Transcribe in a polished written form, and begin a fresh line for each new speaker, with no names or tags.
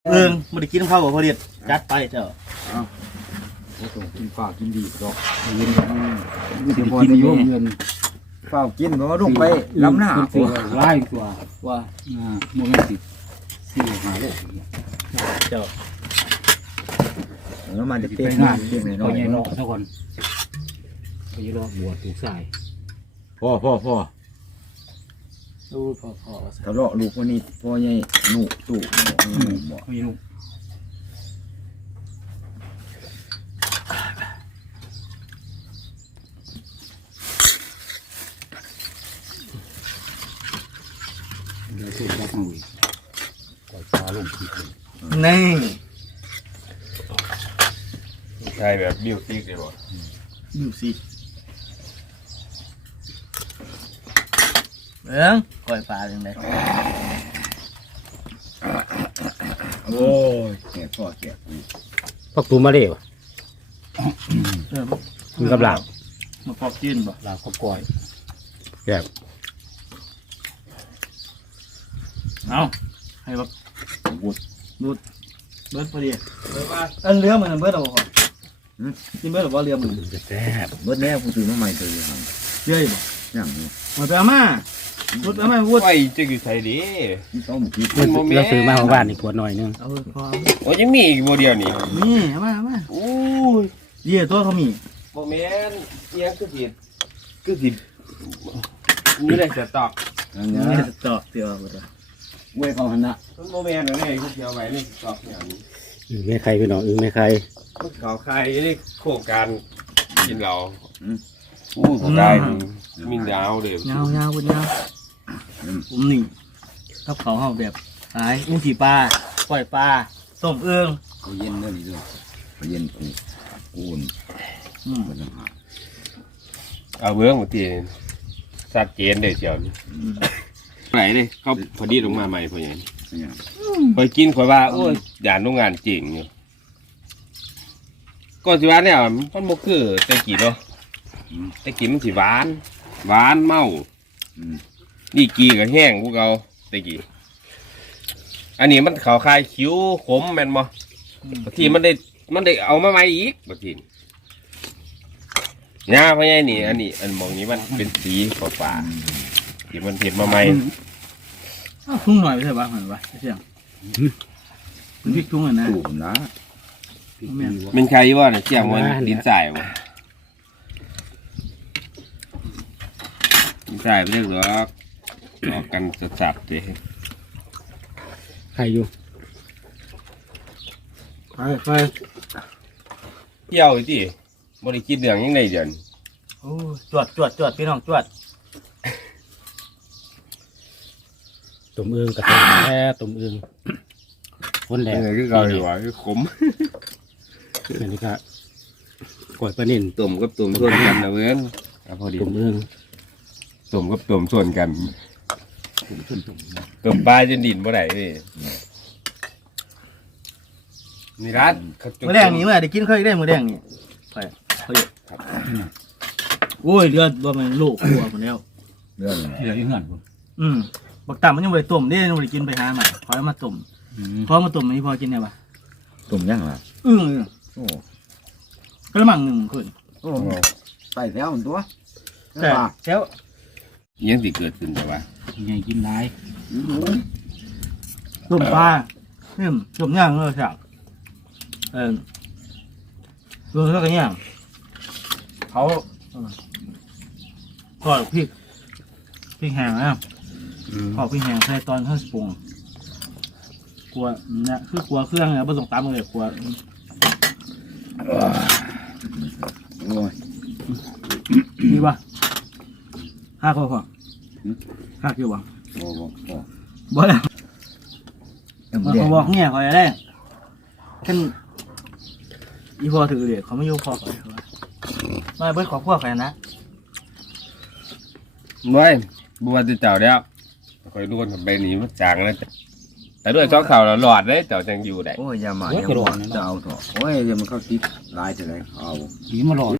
ไม่ได้กินข้าวกับพอดีจัดไปเจ้า
โอ้โหกินฝ้ากินดีดอกเย็นเดี๋ยวพอจะยุ่งเงินฝ้ากินเพราะว่าลงไปล้ำหน้าตัวไล่ตัวว่าโมเมนต์4-5 โล
เจ้า
แล้วมันจะเต้นงานเต้นน้อยๆเนาะทุกคนไปยืนรอบวชถูกสายพ่อ
ดูพอ
ทะเลาะลูกคนนี้พ่อใหญ่หนูตู่บ่ไม่หนูเดี๋ยวสูบรับมือก่อยปลาลงขีด
นี่
ใช่แบบมิวสิกเลยบ่
ดูสิก่อยปลาอย่างไร
โอ้ยแก่พ่อแก่
พวกตูมาเล่มันกับหลาบ
มาพอกกินบ่
หลาบกับก้อยแบบ
เอาให้แบบบูดเบิร์ดพอดีอันเรือมันเบิร์ดเอาก่อนกินเบิร์ดหรือว่าเรือมัน
จะแซ่บ
เบิร์ดแล้วผู้ซื้อมาใหม่ตัวอยู่ห่าง
เรืออยู่บ่
อย่างนี้
มาไปอาม่าพูดอาม่าพูด
ไปจะอยู่ไทยดิ
ต้องคิด
เราซื้อมาของบ้านนี่ขวดหน่อยนึง
เอาพอ
โอ้ยังมีอีกโมเดียวนี่
นี่อาม่า
โอ้ย
เดี๋ยวตัวเขามี
โมเมนต์ยังคือผิดนี่ได้สต็อก
นี่สต็อกเดียวหมดเลย
เว้ยเขาหันนะ
โมเมนต์อะไรคือเกี่ยวไว้นี่สต็อกอย่างนี้
ไม่ใครพี่น้องไม่ใคร
เขาใครนี่โครงการกินเราผมได้มิ่งยาวเลย
ยาวคุณยาวผมหนึ่งกับเขาเขาแบบหายอุ้งสีปลาปล่อยปลาต้มเอื้อง
เขาเย็นเรื่องนี้ด้วยเขาเย็นกูนมันจะหา
เอาเบื้องมาทีสัดเจนเลยเชียวไหนเลยเขาพอดีลงมาใหม่พออย่างนี้พอกินขอยว่าโอ้ยด่านโรงงานจริงอยู่ก็สิว่าเนี่ยมันบ่คือแต่กี่เนาะแต่กี่มันสิหวานเมานี่กีกับแห้งพวกเราแต่กี่อันนี้มันขาวคายคิ้วขมแม่นบ่บางทีมันได้เอามาใหม่อีกบางทีเนี่ยเพราะไงนี่อันนี้อันมองนี้มันเป็นสีฟ้าที่มันเห็นมาใหม่
ทุ่งหน่อยไปเถอะบ้างเหรอวะเสี่ยงมันพริกทุ่งอ่ะนะ
ถูกนะ
เป็นใครวะเนี่ยเสี่ยงมันดินทรายวะดินทรายไม่เรียกหรอกออกกันสับๆเลย
ใครอยู่
ไป
เที่ยวอีกทีบริกินเรื่องยังไงเดี๋ยว
โอ้จวดพี่น้องจวด
ตุ่มเอื้องกับแค่ตุ่มเอื้องคนแหลก
คือเราอยู่ว่าคือขม
นี่ครับกดปลานิ่น
ตุ่มกับตุ่มส่วนกันนะเว้ยพอดี
ตุ่มเอื้อง
ตุ่มกับตุ่มส่วนกันตุ่มปลาจนดินบ่ได้เลยนี่ร้าน
มือแดงนี่เมื่อได้กินเคยได้มือแดงนี่ไปโอ้ยเลือดว่ามันโลกหัวคนแล้ว
เรื่องยังหัน
บักต่ำมันยังไม่ได้ต้มได้ยังไม่ได้กินไปหาใหม่พอแล้วมาต้มพอมาต้มนี่พอกินได้ปะ
ต้มยังล่ะ
โอ้กระมังหนึ่งขึ้น
โอ้ใส่แถวตัว
แถว
ยังสิเกิดขึ้นแต่ว่า
ไงกินได้
ต้มปลาต้มย่างเลยสั่งรวมแล้วกันย่างเขาก็พริกแห้งนะพอพริกแห้งใส่ตอนข้าวสปรุงกลัวเนี่ยคือกลัวเครื่องเนี่ยผสมตามเลยกลัว
โอ้ย
ดีป่ะห้าข้อห้ากี่วะบ่แล้วเขาบอกเนี่ยเขาจะได้แค่อีพอถือเดี๋ยวเขาไม่ยุ่งพอเขาไม่เบิร์ดขอพวกใครนะ
ไม่บัวจะเจ้าแล้วคอยดูคนไปหนีมันจางแล้วแต่ด้วยช่องข่าวเราหลอดเลยเจ้าจังอยู่ได้
โอ้ยอย่ามาอย่าเอาเถอะโอ้ยอย่ามันเข้าติดลายจะไหนเอา
ผีมาหลอด